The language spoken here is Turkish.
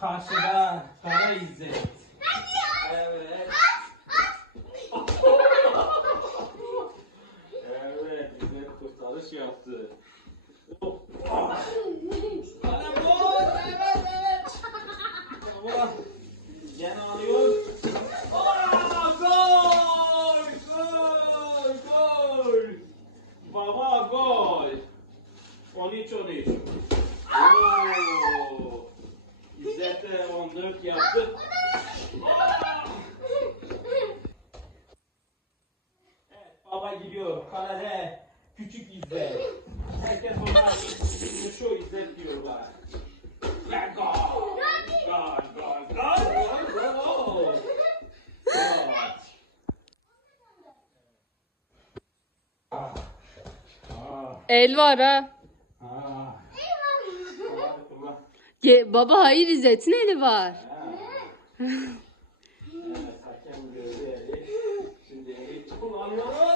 Karşıda Kara İzzet. Evet. evet, İzzet kurtarış yaptı. Kalem gol, evet, evet. Baba, gene alıyor. Aa, gol, gol, gol. Baba gol. 13-13. İzzet de 14 yaptı. Aa! Evet, baba gidiyor. Kalede küçük İzzet. Herkes ona şu gol. Gol. Ah. Ah. El var ha. Ge baba hayır İzzet neli var? Şimdi Erik kullanıyor.